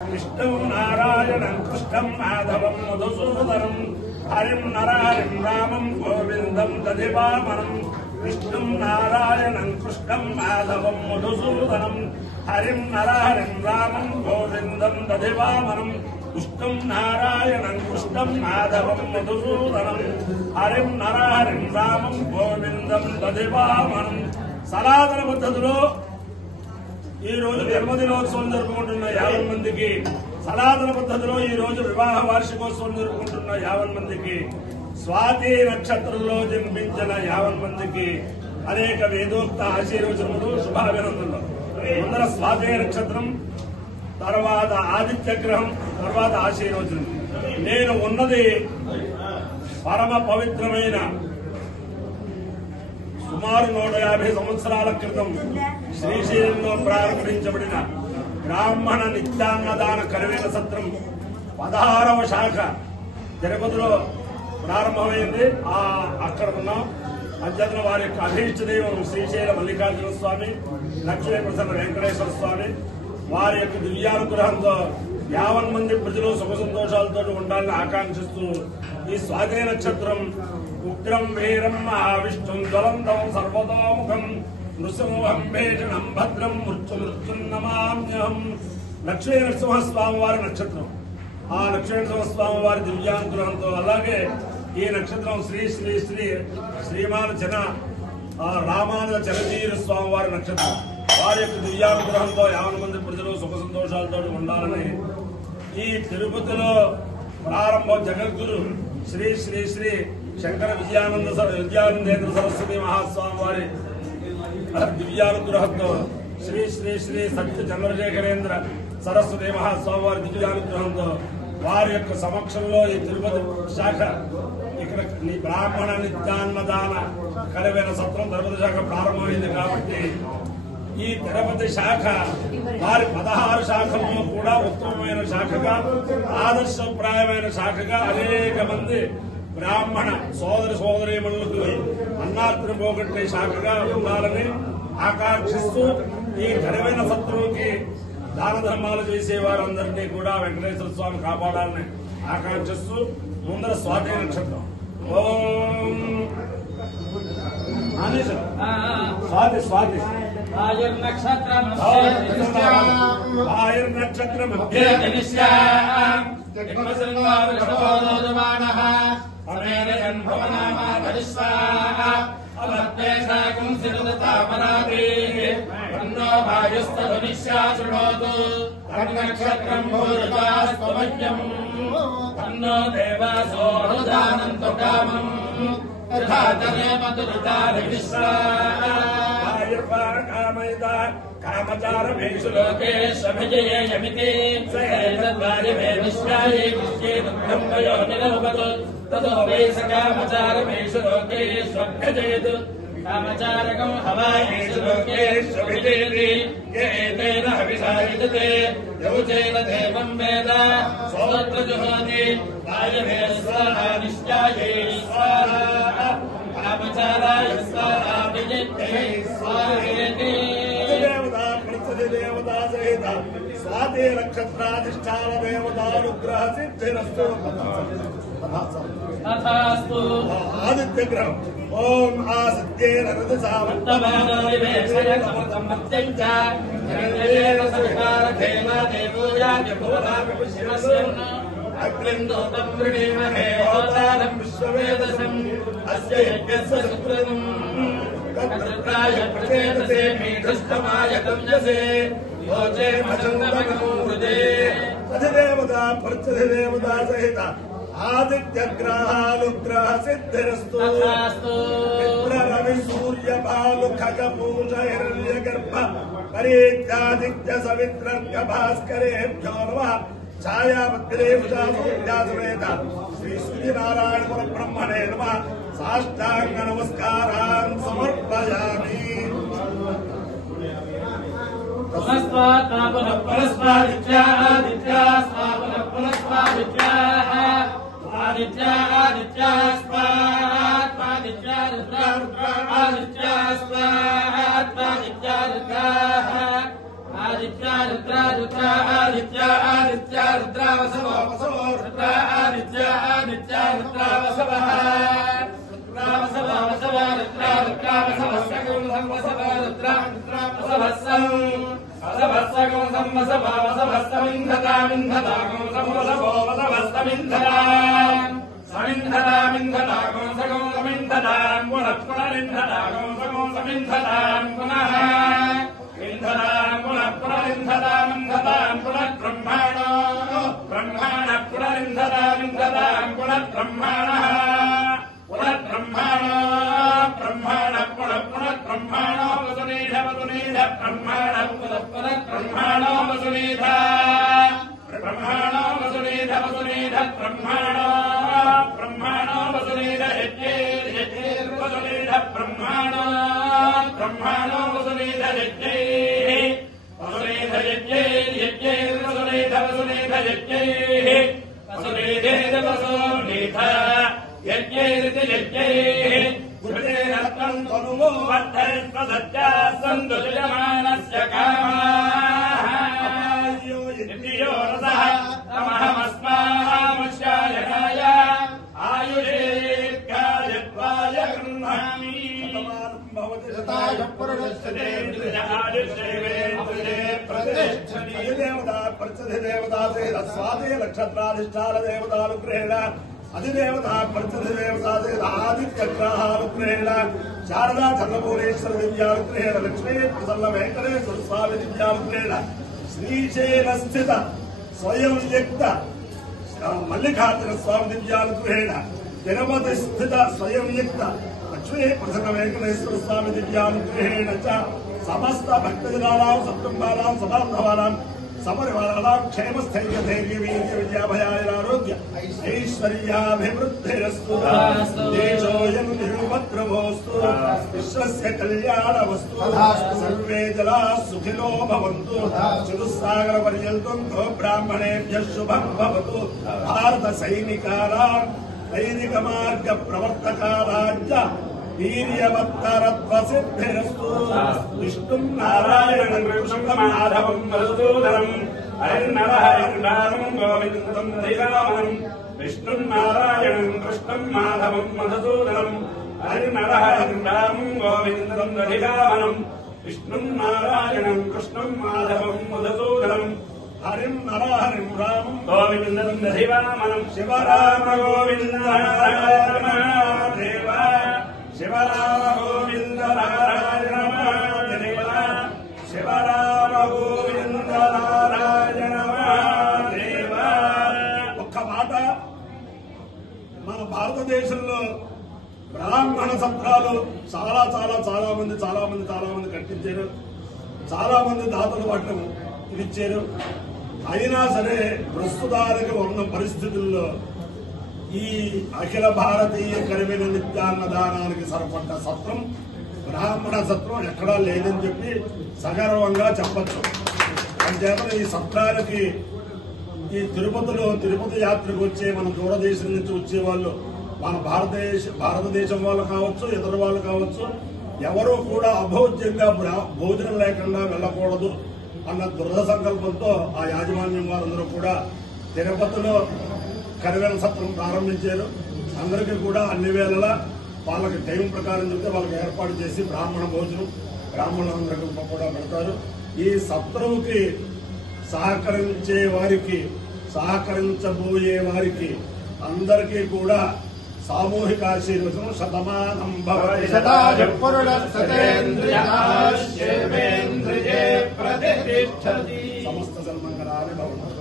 विष्णु नारायणं कृष्णं माधवं मधुसूदनं हरिं नरहरिं रामं गोविन्दं दधिवामनं विष्णु नारायणं कृष्णं माधवं मधुसूदनं हरिं नरहरिं रामं गोविन्दं दधिवामनं विष्णु नारायणं कृष्णं माधवं मधुसूदनं हरिं नरहरिं रामं गोविन्दं दधिवामनं सनातन पद्धतिలో ఈ రోజు జన్మదినోత్సవం జరుపుకుంటున్న 50 మందికి సనాతన పద్ధతిలో ఈ రోజు వివాహ వార్షికోత్సవం జరుపుకుంటున్న 50 మందికి స్వాతి నక్షత్రంలో జన్మించిన 50 మందికి అనేక వేదోక్త ఆశీర్వచనములు శుభాభినందనలు. ముందర స్వాతి నక్షత్రం, తర్వాత ఆదిత్య గ్రహం, తర్వాత ఆశీర్వచనం. నేను ఉన్నది పరమ పవిత్రమైన సుమారు 150 సంవత్సరాల క్రితం శ్రీశైలంలో ప్రారంభించబడిన బ్రాహ్మణ నిత్యాన్నదాన కరవేల సత్రం 16వ శాఖ తిరుపతిలో ప్రారంభమైంది. అక్కడ ఉన్నాం. అధ్యక్షుల వారి యొక్క అభీష్ట దైవం శ్రీశైల మల్లికార్జున స్వామి, లక్ష్మీ ప్రసన్న వెంకటేశ్వర స్వామి వారి యొక్క దివ్యానుగ్రహంతో 50 మంది ప్రజలు సుఖ సంతోషాలతో ఉండాలని ఆకాంక్షిస్తూ ఈ స్వాతి నక్షత్రం ఉగ్రం వీరం మహావిష్ణుం జ్వలంతం సర్వతోముఖం నృసింహం భేషణం భద్రం మృత్యునమామ్యహం. లక్ష్మీ నరసింహస్వామి వారి నక్షత్రం. ఆ లక్ష్మీ నరసింహస్వామి వారి దివ్యానుగ్రహంతో, అలాగే ఈ నక్షత్రం శ్రీ శ్రీ శ్రీ శ్రీమాన్ జన రామానుజ చరజీర స్వామి వారి నక్షత్రం. వారి యొక్క దివ్యానుగ్రహంతో 50 మంది ప్రజలు సుఖ సంతోషాలతో ఉండాలని ఈ తిరుపతిలో ప్రారంభ జగద్గురు శ్రీ శ్రీ శ్రీ శంకర విద్యానందేంద్ర సరస్వతి మహాస్వామి వారి దివ్యానుగ్రహంతో, శ్రీ శ్రీ శ్రీ సత్య చంద్రశేఖరేంద్ర సరస్వతి మహాస్వామి వారి దివ్యానుగ్రహంతో వారి యొక్క సమక్షంలో ఈ తిరుపతి శాఖ ఇక్కడ బ్రాహ్మణ నిత్యాన్నదాన కరవేల సత్రం తిరుపతి శాఖ ప్రారంభమైంది. కాబట్టి ఈ తిరుపతి శాఖ వారి 16 శాఖల్లో కూడా ఉత్తమమైన శాఖగా, ఆదర్శప్రాయమైన శాఖగా అనేక మంది బ్రాహ్మణ సోదరి సోదరీమణులకు అన్నార్తిని పోగొట్టే శాఖగా ఉండాలని ఆకాంక్షిస్తూ ఈ కరవేల సత్రంకి దాన ధర్మాలు చేసే వారందరినీ కూడా వెంకటేశ్వర స్వామి కాపాడాలని ఆకాంక్షిస్తూ ముందర స్వాతి నక్షత్రం. ఓం స్వాతి స్వాతి ఆయుర్నక్షత్రం తన్నో దేవాసోదానంతో కామం కామచారమేషు లోకేశమితే తతో వై సకామచారమేషు లోకేష్వభ్యజేత్ కామచారకం హవాయేషు లోకేష్వభిజేతి ఏతేన హవిషాయుధతే యౌచేన దేవం వేద సోత్ర జుహోతి వాయవే స్వాహా నిశ్చాయే స్వాహా కామచారాయ స్వాహా విజితే స్వాహేతి. దేవతా సహిత స్వాతి నక్షత్రాధిష్టాన దేవతానుగ్రహ సిద్ధిరస్తు. తథాస్తు. ఆదిత్య గ్రహం. ఓం ఆదిత్యేన అగ్నిందోతం వృణీమహే అవతారం విశ్వవేదసం అస్య యజ్ఞస్య సుకృతం కర్తృత్రాయ ప్రచేతసే మీఢుష్టమాయ గమ్యసే భోజే మచందమనో హృదే. అధిదేవతా ప్రత్యధిదేవతా సహిత ఆదిత్య గ్రహానుగ్రహ సిద్ధిరస్తు. రవి సూర్య బాలు ఖగ పూష హిరణ్య గర్భ పరీత్యాదిత్య సవిత్రర్క భాస్కరేభ్యో నమః. ఛాయాపత్రేషాసమేత శ్రీ సూర్యనారాయణ పరబ్రహ్మణే నమః. సాష్టాంగ నమస్కారాన్ సమర్పయామి. ఆదిత్య आदित्या रुद्रावसवो वसवो रुद्रा आदित्या आदित्या रुद्रावसवः रुद्रावसवो वसवो रुद्रा रुद्रावसवः सगुंसं वसवो रुद्रा रुद्रावसवः वसवः वसवः वसवः समिन्धता मिन्धता गुंसं वसवो वसवः समिन्धता समिन्धता मिन्धता गुंसगुं समिन्धतां पुनः पुनरिन्धता गुंसगुं समिन्धतां पुनः इन्धतां पुनः पुनरिन्धतां इन्धतां पुनः ब्रह्माणो ब्रह्माणः पुनरिन्धतामिन्धतां पुनः ब्रह्माणः पुनः ब्रह्माणो ब्रह्माणः पुनः पुनः ब्रह्माणो वसुनीध वसुनीध ब्रह्माणः पुनः पुनः ब्रह्माणो वसुनीध ब्रह्माणो वसुनीध वसुनीध ब्रह्माणो ब्रह्माणो वसुनीध यज्ञैर्वसुनीध ब्रह्माणो ब्रह्माणो वसुनीध यज्ञैः वसुनीध यज्ञैर्यज्ञैर्वसुनीध वसुनीध यज्ञैः वसुनीधेन वसुनीध यज्ञैरिति यज्ञैः गुरुतेरत्नं तनुमो वर्धयत्वसत्या सन्तु यजमानस्य कामाः इन्द्रियो रसः तमहमस्मामुष्यायनाय आयुषेर्गायत्वाय गृह्णामि स्वादे नक्षत्राधिष्ठान देवतानुग्रहेण अधिदेवता प्रत्यधिदेवता आदित्यग्रहानुग्रहेण शारदा चन्द्रमौलेश्वर दिव्यानुग्रहेण लक्ष्मी प्रसन्न वेंकटेश्वर स्वामी दिव्यानुग्रहेण श्रीशैल स्थित स्वयं व्यक्त मल्लिकार्जुन स्वामी दिव्यानुग्रहेण तिरुपति स्थित स्वयं व्यक्त लक्ष्मी प्रसन्न वेंकटेश्वर स्वामी दिव्यानुग्रहेण च समस्त भक्तजनानां सत्कुटुम्बानां सबान्धवानां समरिवाणानां क्षेमस्थैर्य धैर्य वीर्य विद्याभयारोग्य ऐश्वर्याभिवृद्धिरस्तु देशोऽयं निरुपद्रवोऽस्तु विश्वस्य कल्याणमस्तु सर्वे जनाः सुखिनो भवन्तु चतुस्सागरपर्यन्तं गोब्राह्मणेभ्यः शुभं भवतु भारतसैनिकानां दैनिकमार्गप्रवर्तकानां च वीर्यवत्तरत्वसिद्धिरस्तु विष्णुं नारायणं कृष्णमाधवं मधुसूदनं हरिर्नरहरिर्नामं गोविन्दं दैवमनं विष्णुं नारायणं कृष्णं माधवं मधुसूदनं हरिर्नरहरिर्नामं गोविन्दं दैवमनं विष्णुं नारायणं कृष्णं माधवं मधुसूदनं हरिं नरहरिं रामं गोविन्दं दैवमनं शिवराम गोविन्द नारायण देव शिवराम गोविंद नारायण महादेव शिवराम गोविंद नारायण महादेव ఒక్క మాట మన భారతదేశంలో బ్రాహ్మణ సత్రాలు చాలా చాలా చాలా మంది కట్టించారు. చాలా మంది దాతలు వాటిని ఇచ్చారు. అయినా సరే ప్రస్తుతానికి ఉన్న పరిస్థితుల్లో ఈ అఖిల భారతీయ కరివేల నిత్యాన్నదానానికి సరిపడ్డ సత్రం బ్రాహ్మణ సత్రం ఎక్కడా లేదని చెప్పి సగర్వంగా చెప్పచ్చు. అంచేత ఈ సత్రానికి ఈ తిరుపతి యాత్రకు వచ్చే మన దూరదేశం నుంచి వచ్చే వాళ్ళు మన భారతదేశం వాళ్ళు కావచ్చు, ఇతర వాళ్ళు కావచ్చు, ఎవరూ కూడా అభోజ్యంగా భోజనం లేకుండా వెళ్ళకూడదు అన్న దృఢ సంకల్పంతో ఆ యాజమాన్యం వారందరూ కూడా తిరుపతిలో కరివేల సత్రం ప్రారంభించారు. అందరికీ కూడా అన్ని వేళలా వాళ్ళకి టైం ప్రకారం చెప్తే వాళ్ళకి ఏర్పాటు చేసి బ్రాహ్మణ భోజనం బ్రాహ్మణులందరికీ కూడా పెడతారు. ఈ సత్రంకి సహకరించే వారికి, సహకరించబోయే వారికి అందరికీ కూడా సామూహిక ఆశీర్వచనం శతమానం భవతి శతాయ పురుషస్తేంద్రియాశ్యేవేంద్రియే ప్రతిష్ఠతి సమస్త సన్మంగళాని భవంతు.